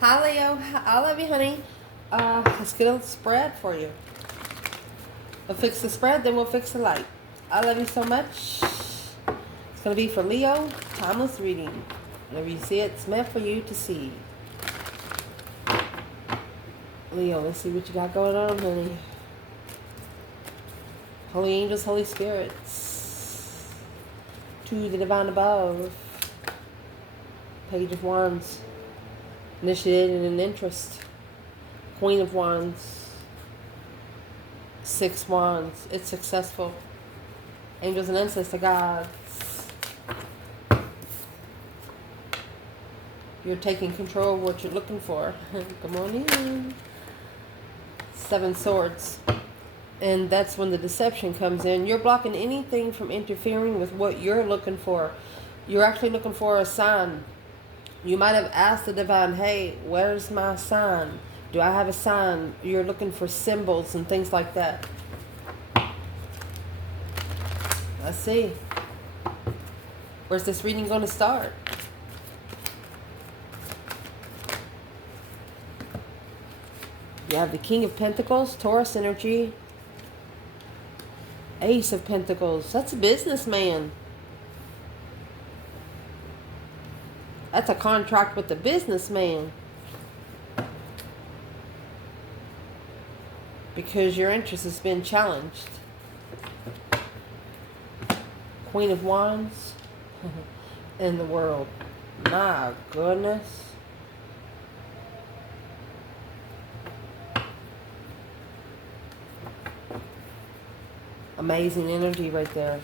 Hi, Leo. I love you, honey. Let's get a spread for you. We'll fix the spread, then we'll fix the light. I love you so much. It's going to be for Leo. Timeless reading. Whenever you see it, it's meant for you to see. Leo, let's see what you got going on, honey. Holy angels, Holy spirits. To the divine above. Page of Wands. Initiated an interest. Queen of Wands. 6 Wands. It's successful. Angels and ancestor gods. You're taking control of what you're looking for. Come on in. 7 Swords. And that's when the deception comes in. You're blocking anything from interfering with what you're looking for. You're actually looking for a sign. You might have asked the divine, hey, where's my sign? Do I have a sign? You're looking for symbols and things like that. Let's see. Where's this reading going to start? You have the King of Pentacles, Taurus energy. Ace of Pentacles. That's a businessman. That's a contract with the businessman. Because your interest has been challenged. Queen of Wands. In the world. My goodness. Amazing energy right there.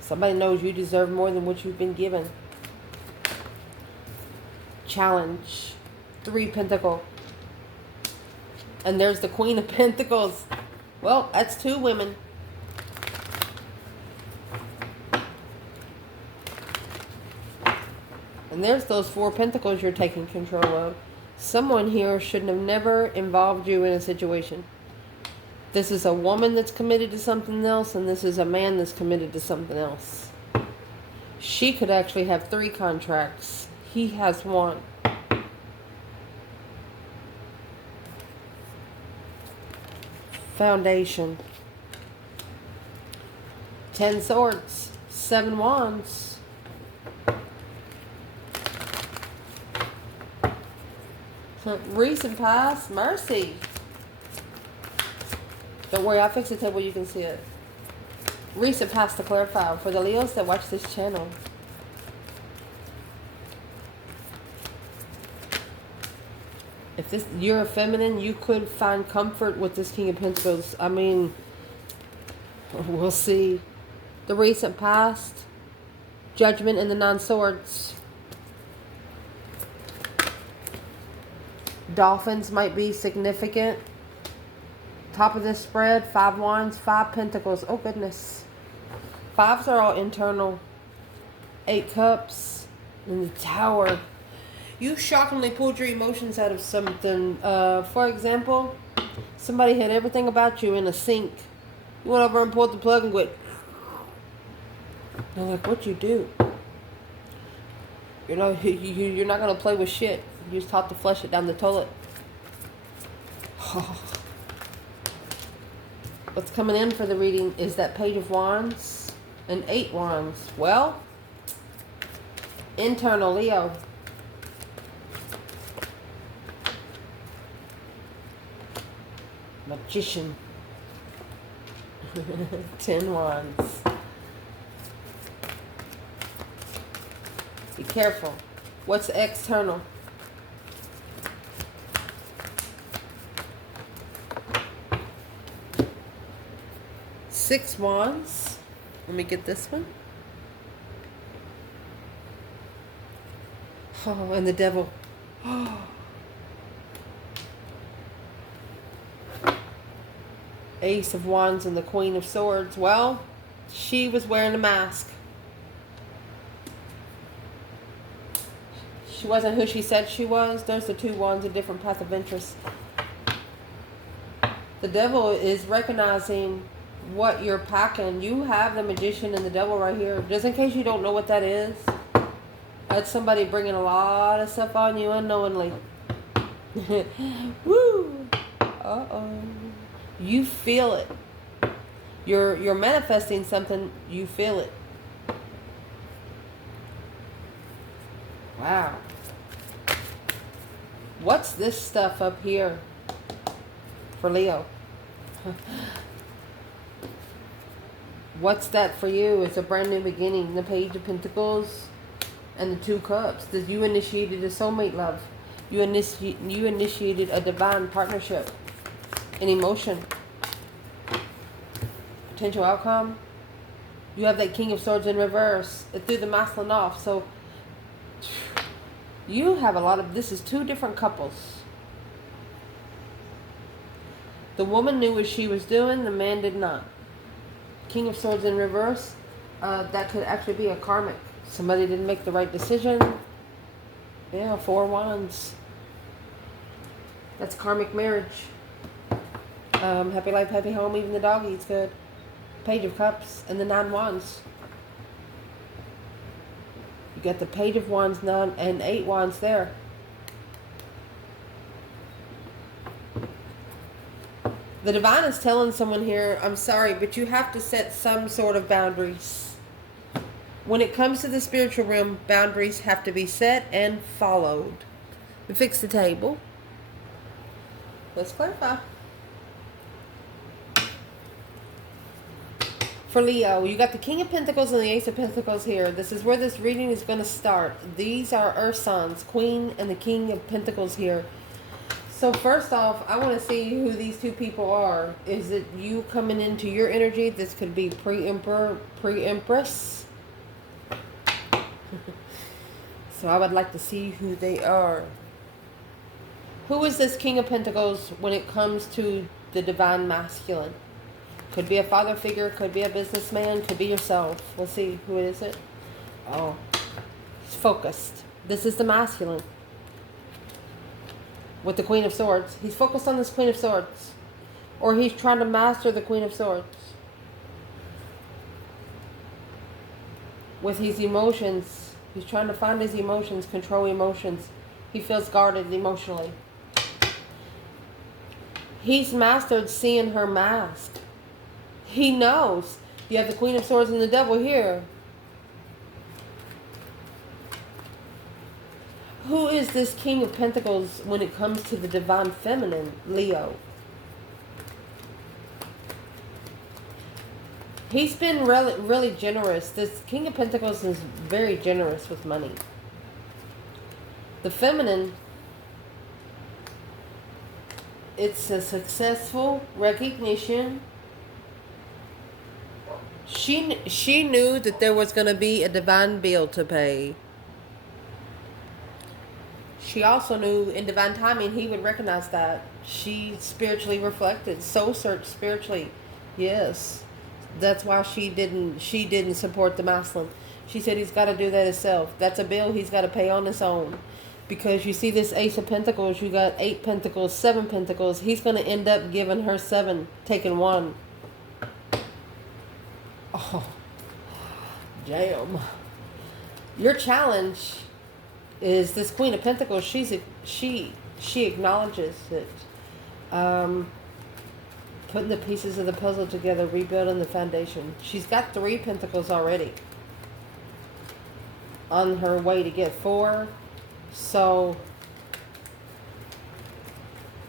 Somebody knows you deserve more than what you've been given. Challenge. 3 Pentacle. And there's the Queen of Pentacles. Well, that's 2 women. And there's those 4 Pentacles you're taking control of. Someone here shouldn't have never involved you in a situation. This is a woman that's committed to something else, and this is a man that's committed to something else. She could actually have 3 contracts. He has 1. Foundation. 10 Swords. 7 Wands. Recent past. Mercy. Don't worry, I'll fix the table, you can see it. Recent past to clarify for the Leos that watch this channel. If you're a feminine, you could find comfort with this King of Pentacles. I mean, we'll see. The recent past, Judgment, and the 9 Swords. Dolphins might be significant. Top of this spread, 5 Wands, 5 Pentacles. Oh, goodness. 5s are all internal. 8 Cups, and the Tower. You shockingly pulled your emotions out of something. For example, somebody had everything about you in a sink. You went over and pulled the plug and went. They're like, what'd you do? You know, you're not going to play with shit. You just taught to flush it down the toilet. What's coming in for the reading is that Page of Wands and 8 Wands. Well, internal Leo. Magician. 10 Wands. Be careful. What's external? Six Wands. Let me get this one. Oh, and the Devil. Oh. Ace of Wands and the Queen of Swords. Well, she was wearing a mask. She wasn't who she said she was. There's the 2 Wands, a different path of interest. The Devil is recognizing what you're packing. You have the Magician and the Devil right here. Just in case you don't know what that is. That's somebody bringing a lot of stuff on you unknowingly. Woo! Uh-oh. You feel it. You're manifesting something, you feel it. Wow. What's this stuff up here for Leo? What's that for you? It's a brand new beginning. The Page of Pentacles and the Two Cups. That you initiated a soulmate love. You initiated a divine partnership. An emotion. Potential outcome. You have that King of Swords in reverse. It threw the masculine off. So you have a lot of... This is two different couples. The woman knew what she was doing. The man did not. King of Swords in reverse. That could actually be a karmic. Somebody didn't make the right decision. Yeah, 4 wands. That's karmic marriage. Happy life, happy home. Even the dog eats good. Page of Cups and the 9 wands. You got the Page of Wands, 9 and 8 wands there. The divine is telling someone here, I'm sorry, but you have to set some sort of boundaries. When it comes to the spiritual realm, boundaries have to be set and followed. We fix the table. Let's clarify. For Leo, you got the King of Pentacles and the Ace of Pentacles here. This is where this reading is going to start. These are Earth signs, Queen and the King of Pentacles here. So first off, I want to see who these two people are. Is it you coming into your energy? This could be pre-emperor, pre-empress. So I would like to see who they are. Who is this King of Pentacles when it comes to the divine masculine? Could be a father figure, could be a businessman, could be yourself. Let's see, who is it? Oh, it's focused. This is the masculine. With the Queen of Swords. He's focused on this Queen of Swords. Or he's trying to master the Queen of Swords. With his emotions. He's trying to find his emotions, control emotions. He feels guarded emotionally. He's mastered seeing her mask. He knows. You have the Queen of Swords and the Devil here. Who is this King of Pentacles when it comes to the divine feminine, Leo? He's been really generous. This King of Pentacles is very generous with money. The feminine, it's a successful recognition. She knew that there was going to be a divine bill to pay. She also knew in divine timing he would recognize that. She spiritually reflected, soul searched spiritually. Yes. That's why she didn't support the masculine. She said he's got to do that himself. That's a bill he's got to pay on his own. Because you see this Ace of Pentacles, you got 8 Pentacles, 7 Pentacles. He's going to end up giving her 7, taking 1. Oh, damn. Your challenge is this Queen of Pentacles. She acknowledges it. Putting the pieces of the puzzle together, rebuilding the foundation. She's got 3 Pentacles already. On her way to get 4. So,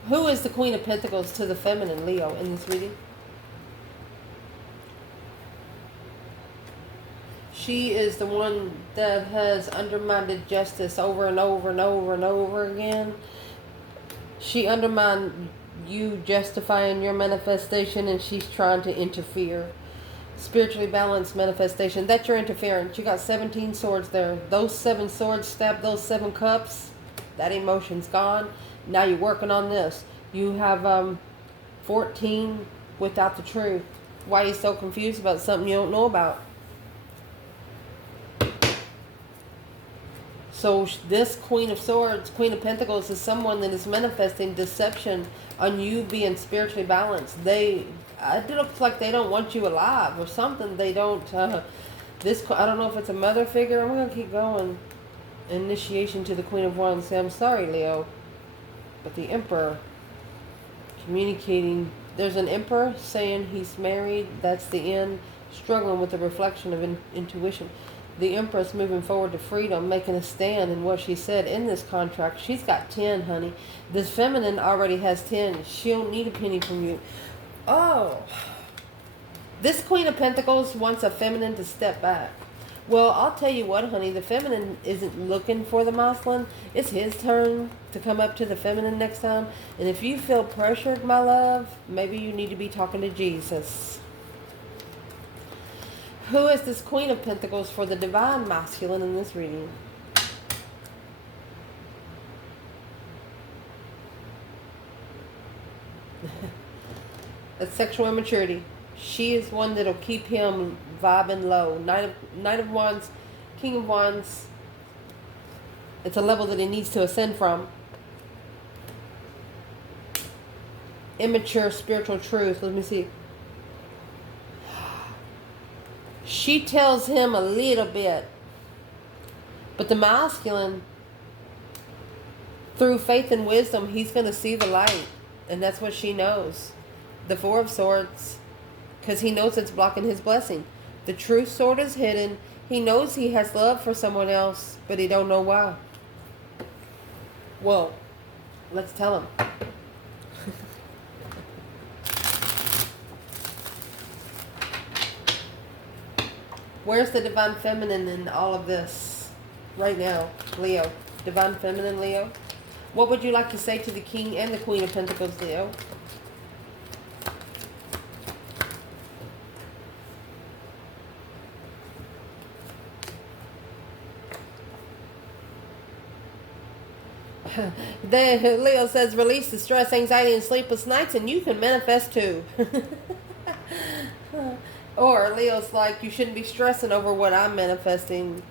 who is the Queen of Pentacles to the feminine, Leo, in this reading? She is the one that has undermined justice over and over and over and over again. She undermined you justifying your manifestation, and she's trying to interfere. Spiritually balanced manifestation. That's your interference. You got 17 swords there. Those 7 swords stab those 7 cups. That emotion's gone. Now you're working on this. You have 14 without the truth. Why are you so confused about something you don't know about? So this Queen of Swords, Queen of Pentacles, is someone that is manifesting deception on you being spiritually balanced. It looks like they don't want you alive or something. They don't. I don't know if it's a mother figure. I'm going to keep going. Initiation to the Queen of Wands. Say, I'm sorry, Leo. But the Emperor communicating. There's an Emperor saying he's married. That's the end. Struggling with the reflection of intuition. The Empress moving forward to freedom, making a stand in what she said in this contract. She's got 10, honey. This feminine already has 10. She don't need a penny from you. Oh. This Queen of Pentacles wants a feminine to step back. Well, I'll tell you what, honey. The feminine isn't looking for the masculine. It's his turn to come up to the feminine next time. And if you feel pressured, my love, maybe you need to be talking to Jesus. Who is this Queen of Pentacles for the divine masculine in this reading? That's sexual immaturity. She is one that'll keep him vibing low. Knight of Wands, King of Wands. It's a level that he needs to ascend from. Immature spiritual truth. Let me see. She tells him a little bit. But the masculine, through faith and wisdom, he's going to see the light. And that's what she knows. The Four of Swords. Because he knows it's blocking his blessing. The true sword is hidden. He knows he has love for someone else, but he don't know why. Well, let's tell him. Where's the divine feminine in all of this right now, Leo? Divine feminine, Leo. What would you like to say to the King and the Queen of Pentacles, Leo? Leo says, release the stress, anxiety, and sleepless nights, and you can manifest too. Or Leo's like, you shouldn't be stressing over what I'm manifesting,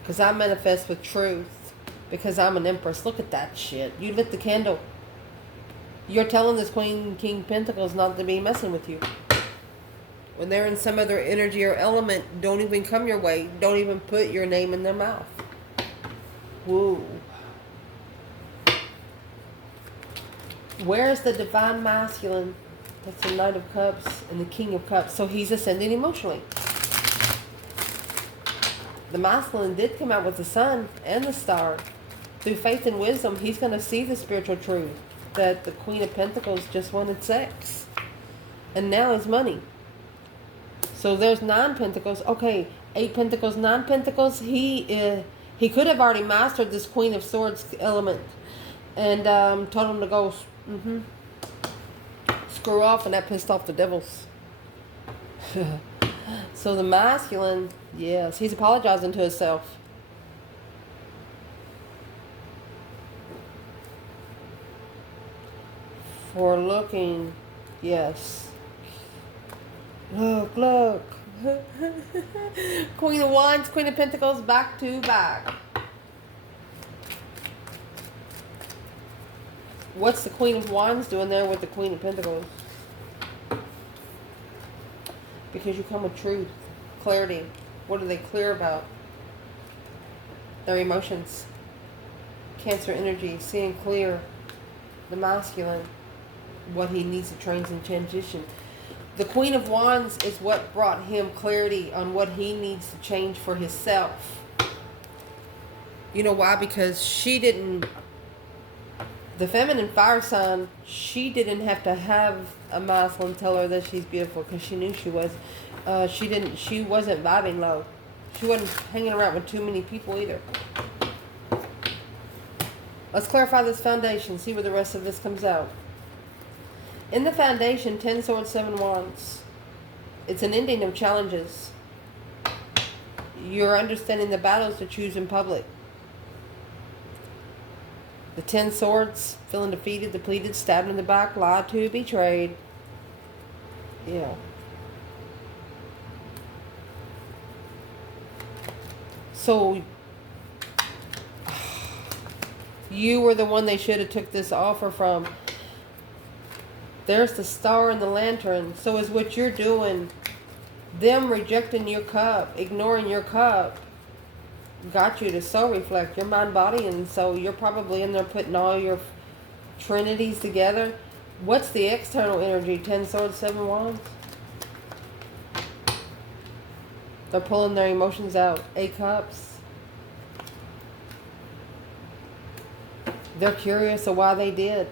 because I manifest with truth, because I'm an empress. Look at that shit. You lit the candle. You're telling this Queen, King Pentacles not to be messing with you. When they're in some other energy or element, don't even come your way. Don't even put your name in their mouth. Woo. Where's the divine masculine? That's the Knight of Cups and the King of Cups. So he's ascending emotionally. The masculine did come out with the sun and the star. Through faith and wisdom, he's going to see the spiritual truth that the Queen of Pentacles just wanted sex. And now is money. So there's 9 pentacles. Okay, 8 pentacles, 9 pentacles. He could have already mastered this Queen of Swords element. And told him to go screw off, and that pissed off the devils. So the masculine, yes, he's apologizing to himself. For looking, yes. Look. Queen of Wands, Queen of Pentacles, back to back. What's the Queen of Wands doing there with the Queen of Pentacles? Because you come with truth, clarity. What are they clear about? Their emotions. Cancer energy, seeing clear. The masculine, what he needs to transition. The Queen of Wands is what brought him clarity on what he needs to change for himself. You know why? Because she didn't... The feminine fire sign, she didn't have to have a masculine tell her that she's beautiful, because she knew she was. She wasn't vibing low. She wasn't hanging around with too many people either. Let's clarify this foundation, see where the rest of this comes out. In the foundation, 10 swords, 7 wands. It's an ending of challenges. You're understanding the battles to choose in public. The 10 swords, feeling defeated, depleted, stabbed in the back, lied to, betrayed. Yeah. So, you were the one they should have took this offer from. There's the star and the lantern. So is what you're doing. Them rejecting your cup, ignoring your cup. got you to soul reflect your mind, body, and so you're probably in there putting all your trinities together. What's the external energy? 10 swords, 7 wands. They're pulling their emotions out. 8 cups. They're curious of why they did.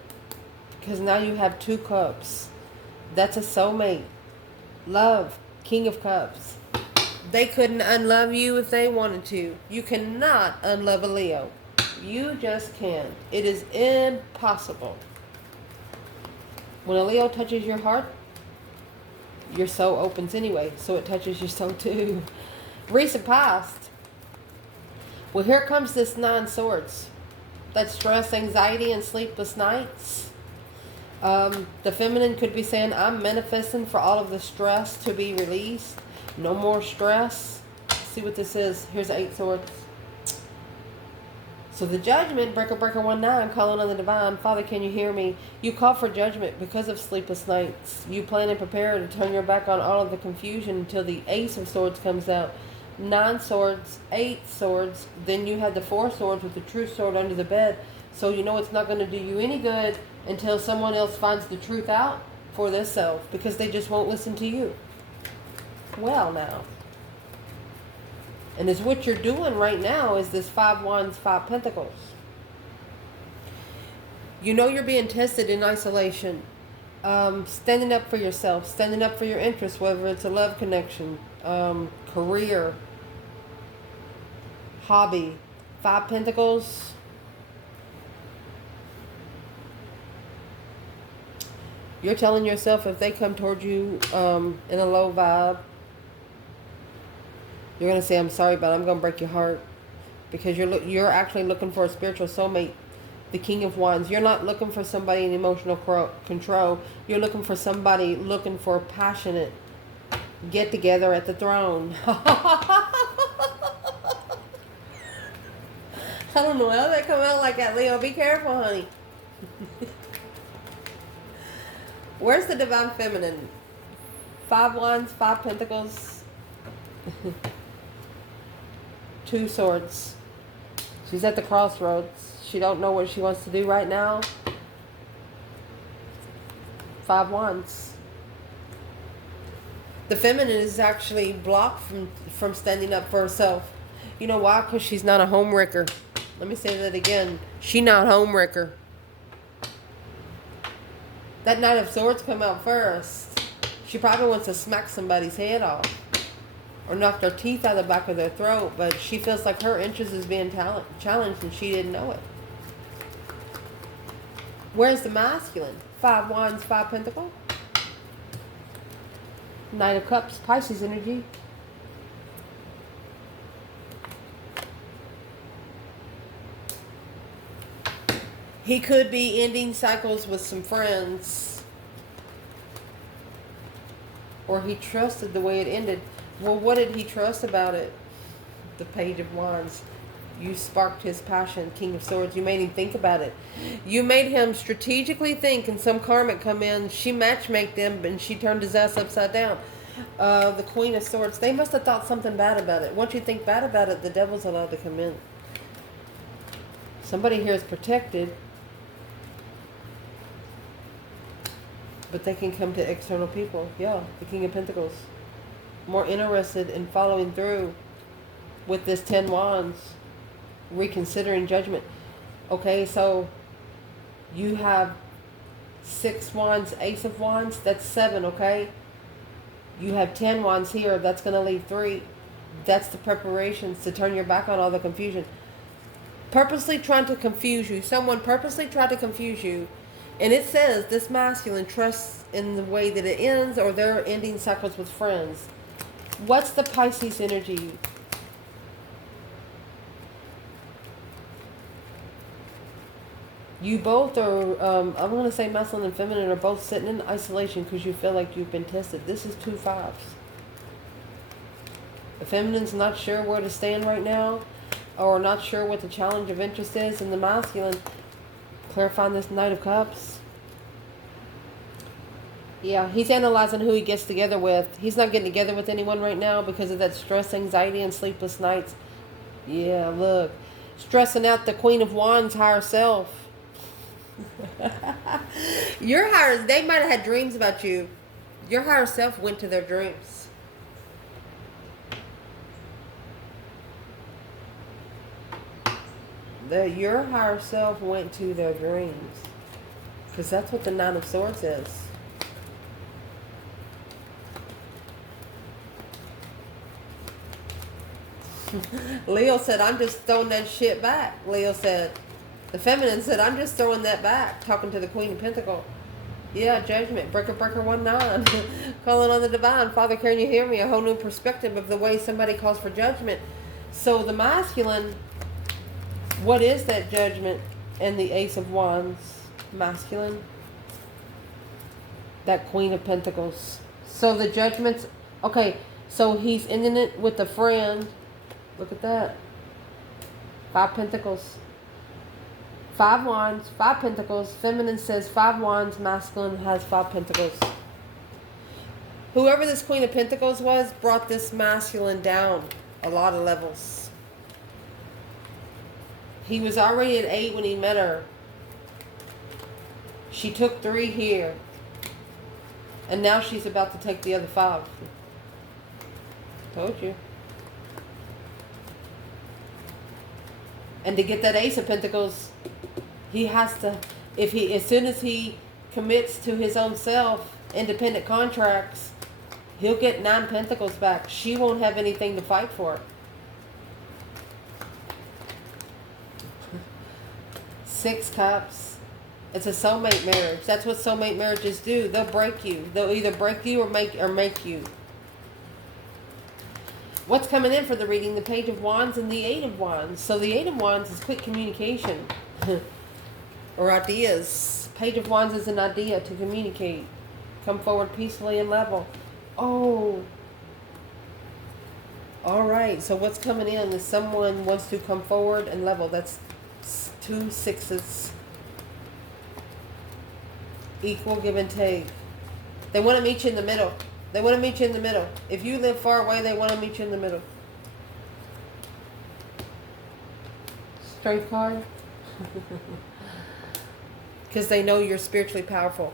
Because now you have 2 cups. That's a soulmate. Love. King of Cups. They couldn't unlove you if they wanted to. You cannot unlove a Leo. You just can't. It is impossible. When a Leo touches your heart, your soul opens anyway, so it touches your soul too. Recent past. Well, here comes this 9 swords. That's stress, anxiety, and sleepless nights. The feminine could be saying, I'm manifesting for all of the stress to be released. No more stress. See what this is. Here's 8 swords. So the judgment, breaker 19, calling on the divine. Father, can you hear me? You call for judgment because of sleepless nights. You plan and prepare to turn your back on all of the confusion until the Ace of Swords comes out. 9 swords, 8 swords. Then you had the 4 swords with the true sword under the bed. So you know it's not going to do you any good until someone else finds the truth out for themselves, because they just won't listen to you. Well, now. And it's what you're doing right now is this 5 wands, 5 pentacles. You know you're being tested in isolation. Standing up for yourself, standing up for your interests, whether it's a love connection, career, hobby. 5 pentacles. You're telling yourself if they come toward you in a low vibe, you're going to say, I'm sorry, but I'm going to break your heart. Because you're actually looking for a spiritual soulmate. The King of Wands. You're not looking for somebody in emotional control. You're looking for somebody looking for a passionate get together at the throne. I don't know how they come out like that, Leo. Be careful, honey. Where's the divine feminine? 5 wands, 5 pentacles. 2 swords. She's at the crossroads. She don't know what she wants to do right now. 5 wands. The feminine is actually blocked from standing up for herself. You know why? Because she's not a homewrecker. Let me say that again. She not a homewrecker. That Knight of Swords come out first. She probably wants to smack somebody's head off. Or knock their teeth out of the back of their throat. But she feels like her interest is being challenged and she didn't know it. Where's the masculine? 5 wands, 5 pentacles. Knight of Cups, Pisces energy. He could be ending cycles with some friends. Or he trusted the way it ended. Well, what did he trust about it? The Page of Wands. You sparked his passion, King of Swords. You made him think about it. You made him strategically think, and some karmic come in. She matchmaked them, and she turned his ass upside down. The Queen of Swords. They must have thought something bad about it. Once you think bad about it, the devil's allowed to come in. Somebody here is protected. But they can come to external people. Yeah, the King of Pentacles. More interested in following through with this 10 wands. Reconsidering judgment. Okay, so you have 6 wands, Ace of Wands. That's 7, okay? You have 10 wands here. That's going to leave 3. That's the preparations to turn your back on all the confusion. Purposely trying to confuse you. Someone purposely tried to confuse you. And it says this masculine trusts in the way that it ends, or they're ending cycles with friends. What's the Pisces energy? You both are, I'm going to say masculine and feminine, are both sitting in isolation because you feel like you've been tested. This is 2 5s. The feminine's not sure where to stand right now, or not sure what the challenge of interest is, and the masculine, clarifying this Knight of Cups. Yeah, he's analyzing who he gets together with. He's not getting together with anyone right now because of that stress, anxiety, and sleepless nights. Yeah, look. Stressing out the Queen of Wands higher self. Your higher, they might have had dreams about you. Your higher self went to their dreams. Your higher self went to their dreams. Because that's what the Nine of Swords is. Leo said, I'm just throwing that shit back. Leo said, the feminine said, I'm just throwing that back. Talking to the Queen of Pentacles. Yeah, judgment. Breaker, 1-9. Calling on the divine. Father, can you hear me? A whole new perspective of the way somebody calls for judgment. So the masculine, what is that judgment? And the Ace of Wands. Masculine. That Queen of Pentacles. So the judgment's, okay, so he's ending it with a friend. Look at that. 5 Pentacles. 5 Wands, 5 Pentacles. Feminine says 5 Wands. Masculine has 5 Pentacles. Whoever this Queen of Pentacles was brought this masculine down a lot of levels. He was already at 8 when he met her. She took 3 here. And now she's about to take the other 5. Told you. And to get that Ace of Pentacles, he has to, as soon as he commits to his own self, independent contracts, he'll get 9 Pentacles back. She won't have anything to fight for. 6 Cups. It's a soulmate marriage. That's what soulmate marriages do. They'll break you. They'll either break you or make you. What's coming in for the reading? The Page of Wands and the 8 of Wands. So the 8 of Wands is quick communication. Or ideas. Page of Wands is an idea to communicate. Come forward peacefully and level. Oh. Alright, so what's coming in is someone wants to come forward and level. That's 2 sixes. Equal give and take. They want to meet you in the middle. They want to meet you in the middle. If you live far away, they want to meet you in the middle. Strength card. Because they know you're spiritually powerful.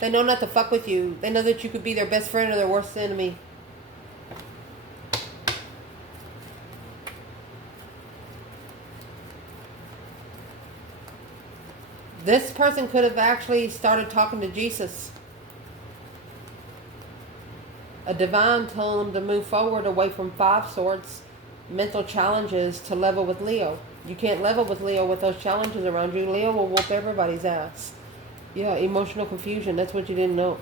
They know not to fuck with you. They know that you could be their best friend or their worst enemy. This person could have actually started talking to Jesus. A divine telling them to move forward away from 5 swords, mental challenges, to level with Leo. You can't level with Leo with those challenges around you. Leo will whoop everybody's ass. Yeah, emotional confusion. That's what you didn't know.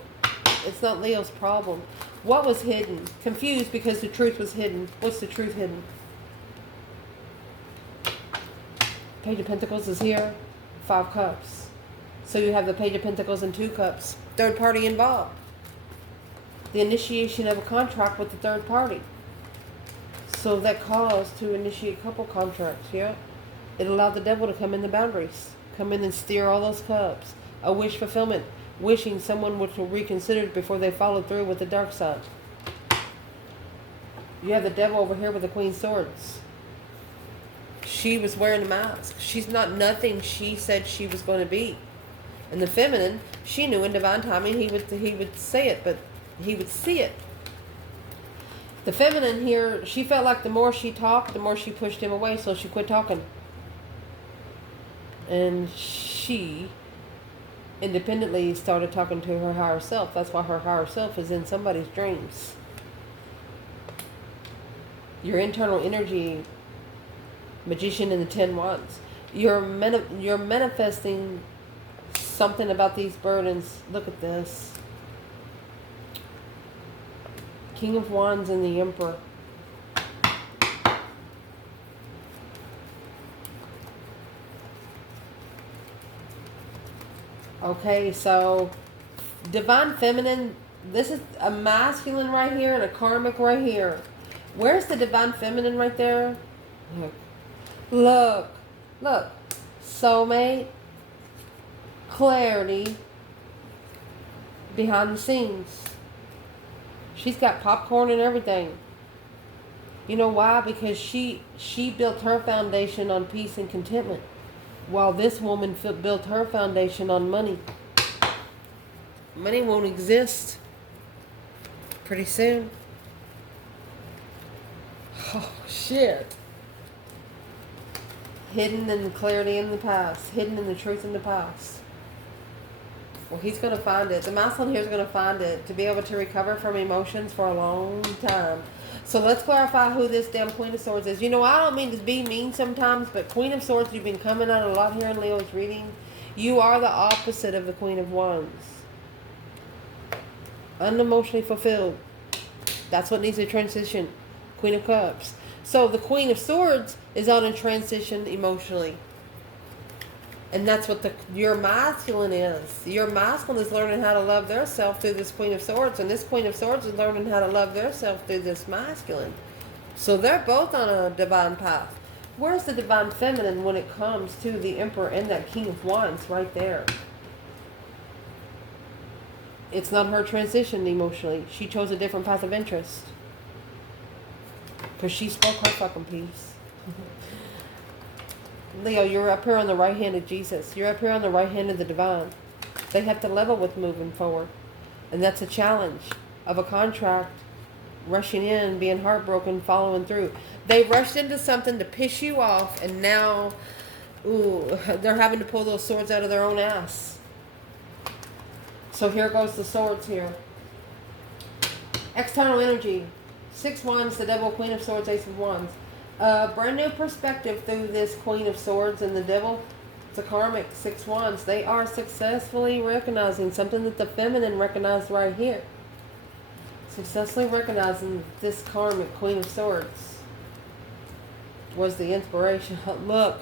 It's not Leo's problem. What was hidden? Confused because the truth was hidden. What's the truth hidden? Page of Pentacles is here. 5 Cups. So you have the Page of Pentacles and 2 Cups. Third party involved. The initiation of a contract with the third party. So that caused to initiate couple contracts, yeah? It allowed the devil to come in the boundaries. Come in and steer all those cups. A wish fulfillment. Wishing someone would reconsider before they followed through with the dark side. You have the devil over here with the Queen of Swords. She was wearing a mask. She's not nothing she said she was going to be. And the feminine, she knew in divine timing he would say it, but he would see it. The feminine here, she felt like the more she talked, the more she pushed him away, so she quit talking. And she independently started talking to her higher self. That's why her higher self is in somebody's dreams. Your internal energy, Magician and the 10 Wands. You're manifesting something about these burdens. Look at this. King of Wands and the Emperor. Okay, so divine feminine, this is a masculine right here and a karmic right here. Where's the divine feminine right there? Look. Soulmate, clarity, behind the scenes. She's got popcorn and everything. You know why? Because she built her foundation on peace and contentment, while this woman built her foundation on money. Money won't exist pretty soon. Oh, shit. Hidden in the clarity in the past. Hidden in the truth in the past. Well, he's going to find it. The masculine here is going to find it to be able to recover from emotions for a long time. So let's clarify who this damn Queen of Swords is. You know, I don't mean to be mean sometimes, but Queen of Swords, you've been coming out a lot here in Leo's reading. You are the opposite of the Queen of Wands. Unemotionally fulfilled. That's what needs to transition. Queen of Cups. So the Queen of Swords is on a transition emotionally. And that's what your masculine is. Your masculine is learning how to love their self through this Queen of Swords. And this Queen of Swords is learning how to love their self through this masculine. So they're both on a divine path. Where's the divine feminine when it comes to the Emperor and that King of Wands right there? It's not her transition emotionally. She chose a different path of interest. Because she spoke her fucking piece. Leo, you're up here on the right hand of Jesus. You're up here on the right hand of the divine. They have to level with moving forward. And that's a challenge of a contract, rushing in, being heartbroken, following through. They rushed into something to piss you off, and now, ooh, they're having to pull those swords out of their own ass. So here goes the swords here. External energy. 6 Wands, the Devil, Queen of Swords, Ace of Wands. Brand new perspective through this Queen of Swords and the Devil. It's a karmic 6 Wands. They are successfully recognizing something that the feminine recognized right here. Successfully recognizing this karmic Queen of Swords was the inspiration. Look,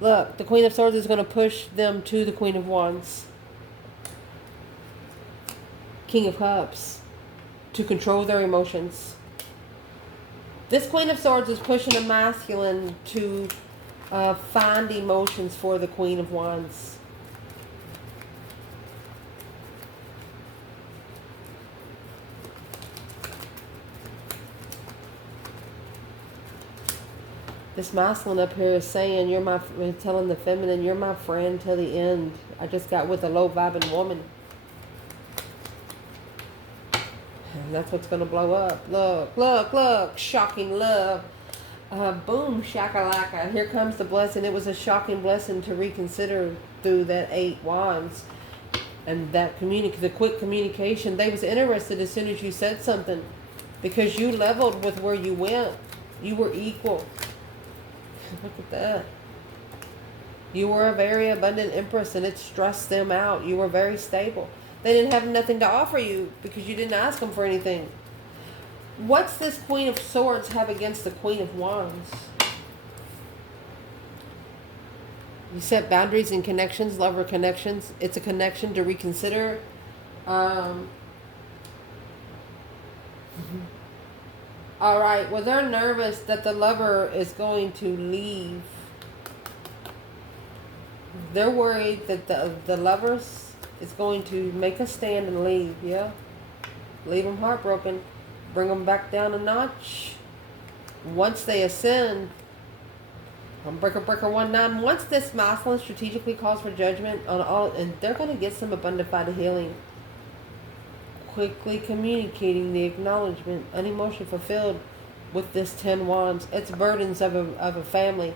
the Queen of Swords is going to push them to the Queen of Wands. King of Cups, to control their emotions. This Queen of Swords is pushing a masculine to find emotions for the Queen of Wands. This masculine up here is saying, telling the feminine, you're my friend till the end. I just got with a low vibing woman. And that's what's going to blow up. Look. Shocking love. Boom, shakalaka. Here comes the blessing. It was a shocking blessing to reconsider through that 8 Wands. And that the quick communication. They was interested as soon as you said something. Because you leveled with where you went. You were equal. Look at that. You were a very abundant empress, and it stressed them out. You were very stable. They didn't have nothing to offer you because you didn't ask them for anything. What's this Queen of Swords have against the Queen of Wands? You set boundaries and connections, lover connections. It's a connection to reconsider. All right. Well, they're nervous that the lover is going to leave. They're worried that the lovers is going to make a stand and leave, yeah? Leave them heartbroken. Bring them back down a notch. Once they ascend, on breaker 19, once this masculine strategically calls for judgment on all, and they're going to get some abundant fight of healing. Quickly communicating the acknowledgement, unemotionally fulfilled with this 10 Wands. It's burdens of a family.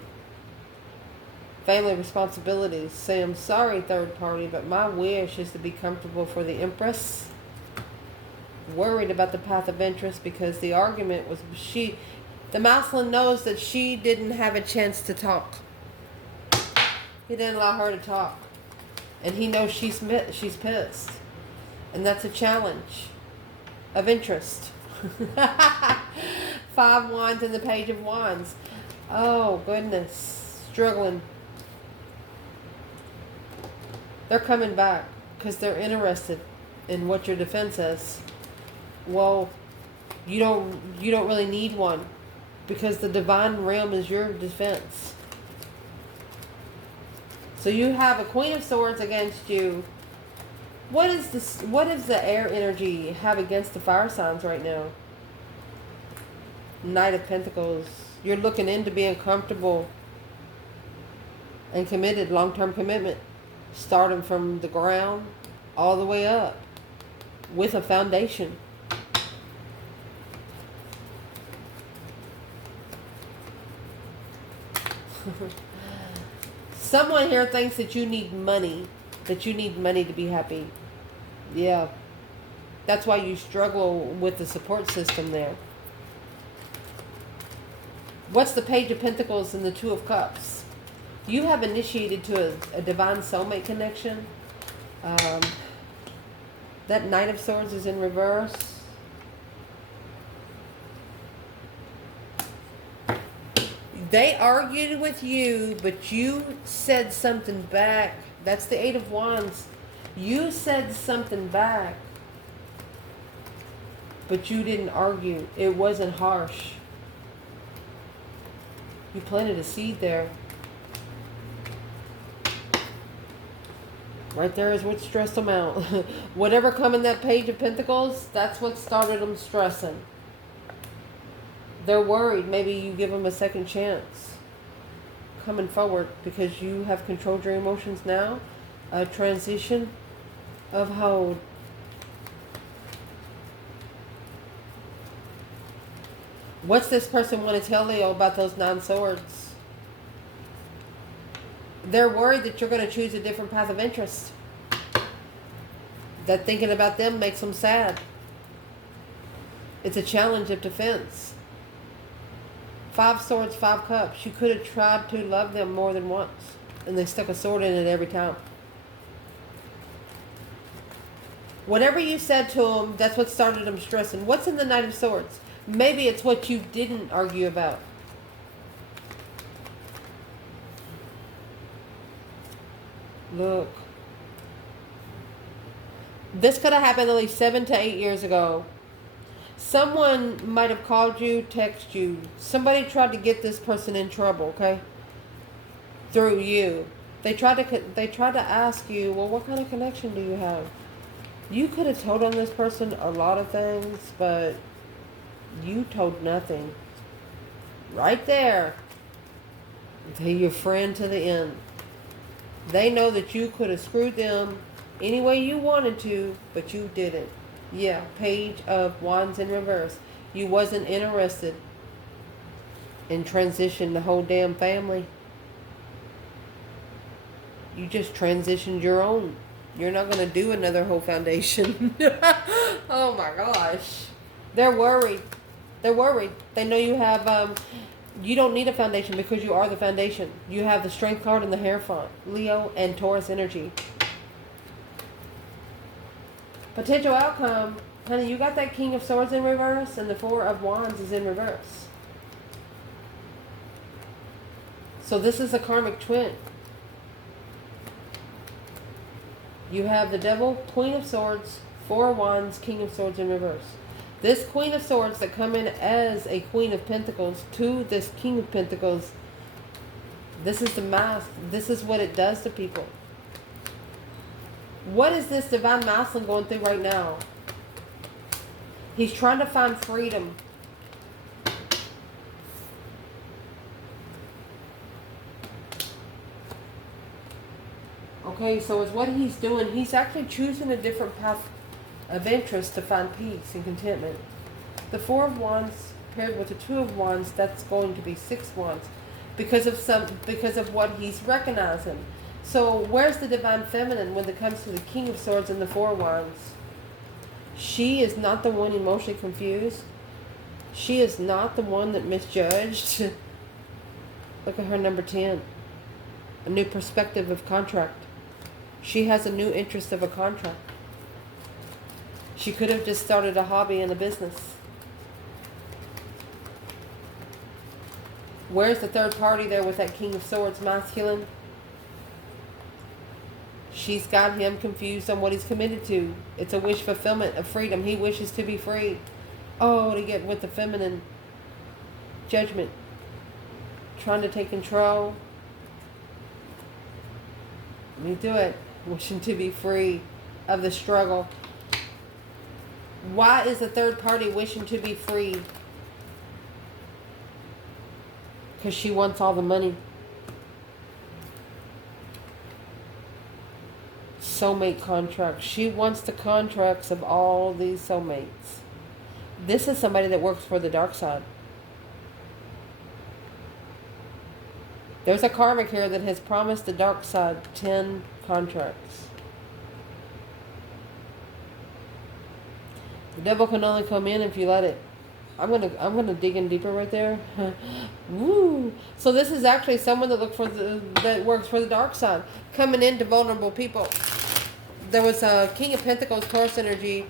Family responsibilities. Say, I'm sorry, third party, but my wish is to be comfortable for the Empress. Worried about the path of interest because the argument was the masculine knows that she didn't have a chance to talk. He didn't allow her to talk. And he knows she's pissed. And that's a challenge of interest. 5 Wands and the Page of Wands. Oh, goodness. Struggling. They're coming back because they're interested in what your defense is. Well, you don't really need one because the divine realm is your defense. So you have a Queen of Swords against you. What does the air energy have against the fire signs right now? Knight of Pentacles. You're looking into being comfortable and committed, long-term commitment, starting from the ground all the way up with a foundation. Someone here thinks that you need money, to be happy. Yeah. That's why you struggle with the support system there. What's the Page of Pentacles and the Two of Cups? You have initiated to a divine soulmate connection. That Knight of Swords is in reverse. They argued with you, but you said something back. That's the Eight of Wands. You said something back, but you didn't argue. It wasn't harsh. You planted a seed there. Right there is what stressed them out. Whatever come in that Page of Pentacles, that's what started them stressing. They're worried. Maybe you give them a second chance coming forward because you have controlled your emotions now. A transition of hold. What's this person want to tell Leo about those 9 swords? They're worried that you're going to choose a different path of interest. That thinking about them makes them sad. It's a challenge of defense. 5 swords, 5 cups. You could have tried to love them more than once, and they stuck a sword in it every time. Whatever you said to them, that's what started them stressing. What's in the Knight of Swords? Maybe it's what you didn't argue about. Look. This could have happened at least 7 to 8 years ago. Someone might have called you, texted you. Somebody tried to get this person in trouble, okay? Through you. They tried to ask you, well, what kind of connection do you have? You could have told on this person a lot of things, but you told nothing. Right there. They're your friend to the end. They know that you could have screwed them any way you wanted to, but you didn't. Yeah, Page of Wands in reverse. You wasn't interested in transition the whole damn family. You just transitioned your own. You're not going to do another whole foundation. Oh my gosh. They're worried. They're worried. They know you have, you don't need a foundation because you are the foundation. You have the Strength card and the Hierophant. Leo and Taurus energy. Potential outcome. Honey, you got that King of Swords in reverse and the Four of Wands is in reverse. So this is a karmic twin. You have the Devil, Queen of Swords, Four of Wands, King of Swords in reverse. This Queen of Swords that come in as a Queen of Pentacles to this King of Pentacles, this is the mask. This is what it does to people. What is this divine masculine going through right now? He's trying to find freedom. Okay, so is what he's doing, he's actually choosing a different path of interest to find peace and contentment. The Four of Wands paired with the Two of Wands, that's going to be 6 Wands because of what he's recognizing. So where's the divine feminine when it comes to the King of Swords and the Four of Wands? She is not the one emotionally confused. She is not the one that misjudged. Look at her number 10. A new perspective of contract. She has a new interest of a contract. She could have just started a hobby and a business. Where's the third party there with that King of Swords masculine? She's got him confused on what he's committed to. It's a wish fulfillment of freedom. He wishes to be free. Oh, to get with the feminine judgment. Trying to take control. Let me do it. Wishing to be free of the struggle. Why is the third party wishing to be free? because she wants all the money. Soulmate contracts. She wants the contracts of all these soulmates. This is somebody that works for the dark side. There's a karmic here that has promised the dark side 10 contracts. The devil can only come in if you let it. I'm gonna dig in deeper right there. Woo! So this is actually someone that works for the dark side, coming into vulnerable people. There was a King of Pentacles, Taurus energy.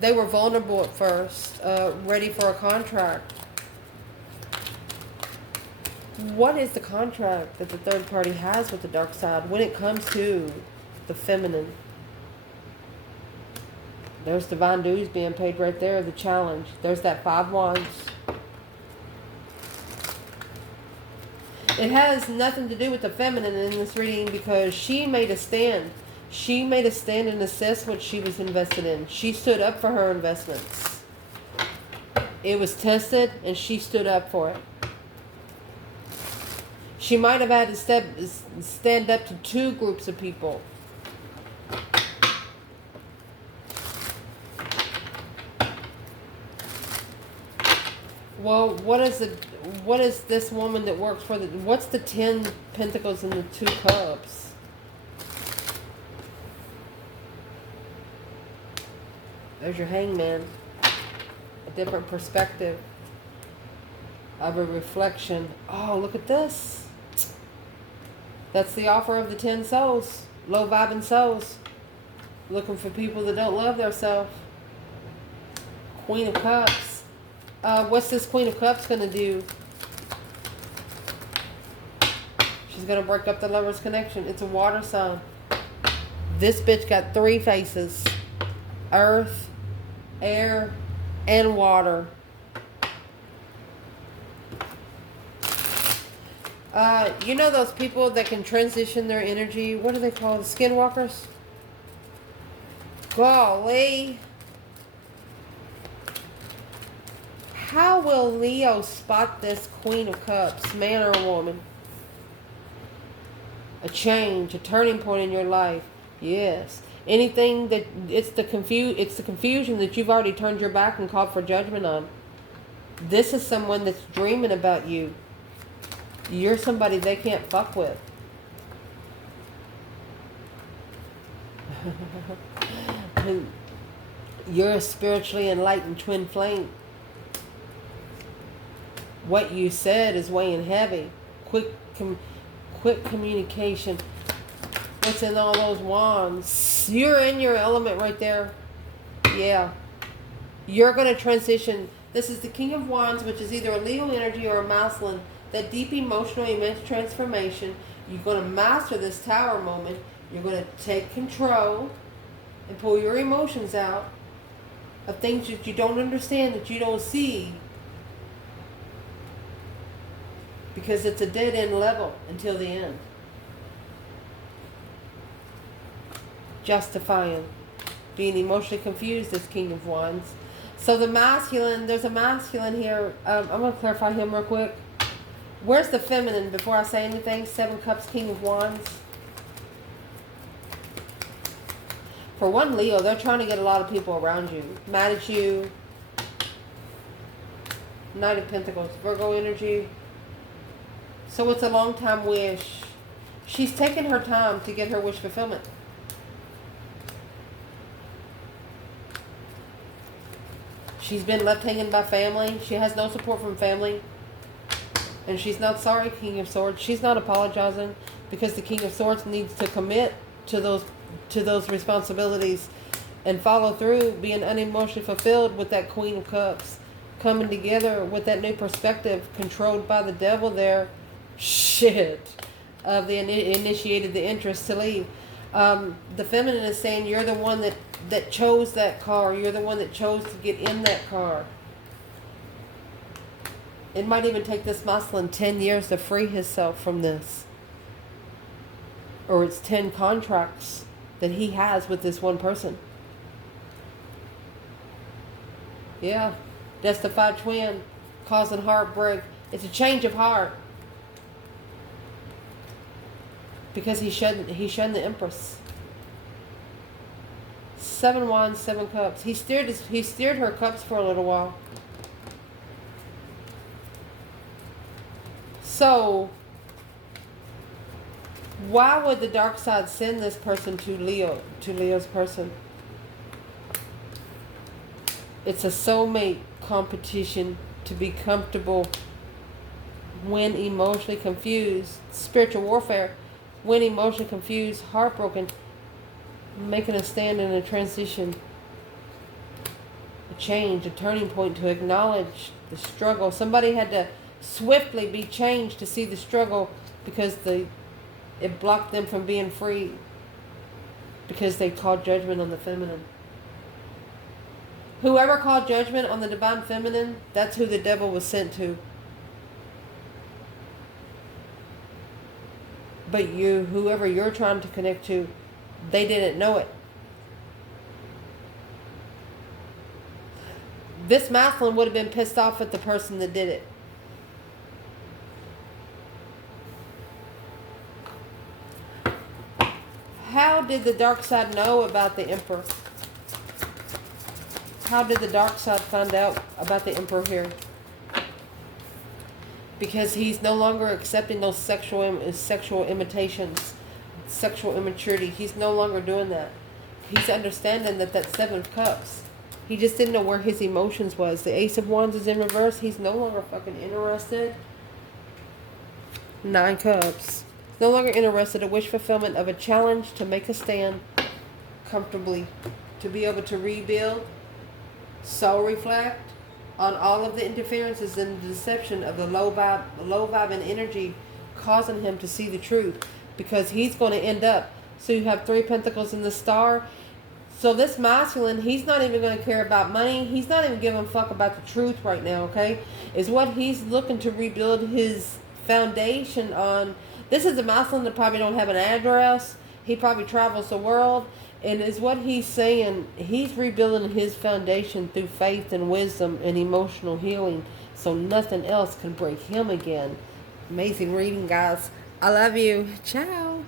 They were vulnerable at first, ready for a contract. What is the contract that the third party has with the dark side when it comes to the feminine? There's divine dues being paid right there, the challenge. There's that 5 wands. It has nothing to do with the feminine in this reading because she made a stand. She made a stand and assessed what she was invested in. She stood up for her investments. It was tested and she stood up for it. She might have had to stand up to 2 groups of people. Well, what is this woman that works for what's the 10 pentacles and the 2 cups? There's your hangman. A different perspective of a reflection. Oh, look at this. That's the offer of the 10 souls. Low vibing souls. Looking for people that don't love themselves. Queen of Cups. What's this Queen of Cups going to do? She's going to break up the lover's connection. It's a water sign. This bitch got 3 faces. Earth, air, and water. You know those people that can transition their energy? What are they called? Skinwalkers? Golly. How will Leo spot this Queen of Cups, man or woman? A change, a turning point in your life. Yes. Anything that it's the confusion that you've already turned your back and called for judgment on. This is someone that's dreaming about you. You're somebody they can't fuck with. You're a spiritually enlightened twin flame. What you said is weighing heavy. Quick communication. What's in all those wands? You're in your element right there. Yeah. You're going to transition. This is the King of Wands, which is either a Leo energy or a masculine. That deep emotional, immense transformation. You're going to master this Tower moment. You're going to take control and pull your emotions out of things that you don't understand, that you don't see. Because it's a dead-end level until the end. Justifying. Being emotionally confused as King of Wands. So the masculine, there's a masculine here. I'm going to clarify him real quick. Where's the feminine before I say anything? 7 Cups, King of Wands. For one Leo, they're trying to get a lot of people around you. Mad at you. Knight of Pentacles, Virgo energy. So it's a long time wish. She's taken her time to get her wish fulfillment. She's been left hanging by family. She has no support from family. And she's not sorry, King of Swords. She's not apologizing because the King of Swords needs to commit to those responsibilities and follow through, being unemotionally fulfilled with that Queen of Cups. Coming together with that new perspective, controlled by the devil there. Shit. They initiated the interest to leave. The feminine is saying you're the one that chose that car. You're the one that chose to get in that car. It might even take this masculine 10 years to free himself from this. Or it's 10 contracts that he has with this one person. Yeah. Justified twin. Causing heartbreak. It's a change of heart. Because he shunned the Empress. 7 wands, 7 cups. He steered her cups for a little while. So, why would the dark side send this person to Leo's person? It's a soulmate competition to be comfortable when emotionally confused. Spiritual warfare, when emotionally confused, heartbroken, making a stand in a transition, a change, a turning point to acknowledge the struggle. Somebody had to swiftly be changed to see the struggle because it blocked them from being free because they called judgment on the feminine. Whoever called judgment on the divine feminine, that's who the devil was sent to. But whoever you're trying to connect to, they didn't know it. This masculine would have been pissed off at the person that did it. How did the dark side know about the Emperor? How did the dark side find out about the Emperor here? Because he's no longer accepting those sexual imitations, sexual immaturity. He's no longer doing that. He's understanding that 7 of Cups. He just didn't know where his emotions was. The Ace of Wands is in reverse. He's no longer fucking interested. 9 Cups. No longer interested. A wish fulfillment of a challenge to make a stand comfortably, to be able to rebuild, soul reflect on all of the interferences and the deception of the low vibe and energy, causing him to see the truth, because he's going to end up. So you have 3 Pentacles in the Star. So this masculine, he's not even going to care about money. He's not even giving a fuck about the truth right now, okay? Is what he's looking to rebuild his foundation on. This is a masculine that probably don't have an address. He probably travels the world. And is what he's saying, he's rebuilding his foundation through faith and wisdom and emotional healing. So nothing else can break him again. Amazing reading, guys. I love you. Ciao.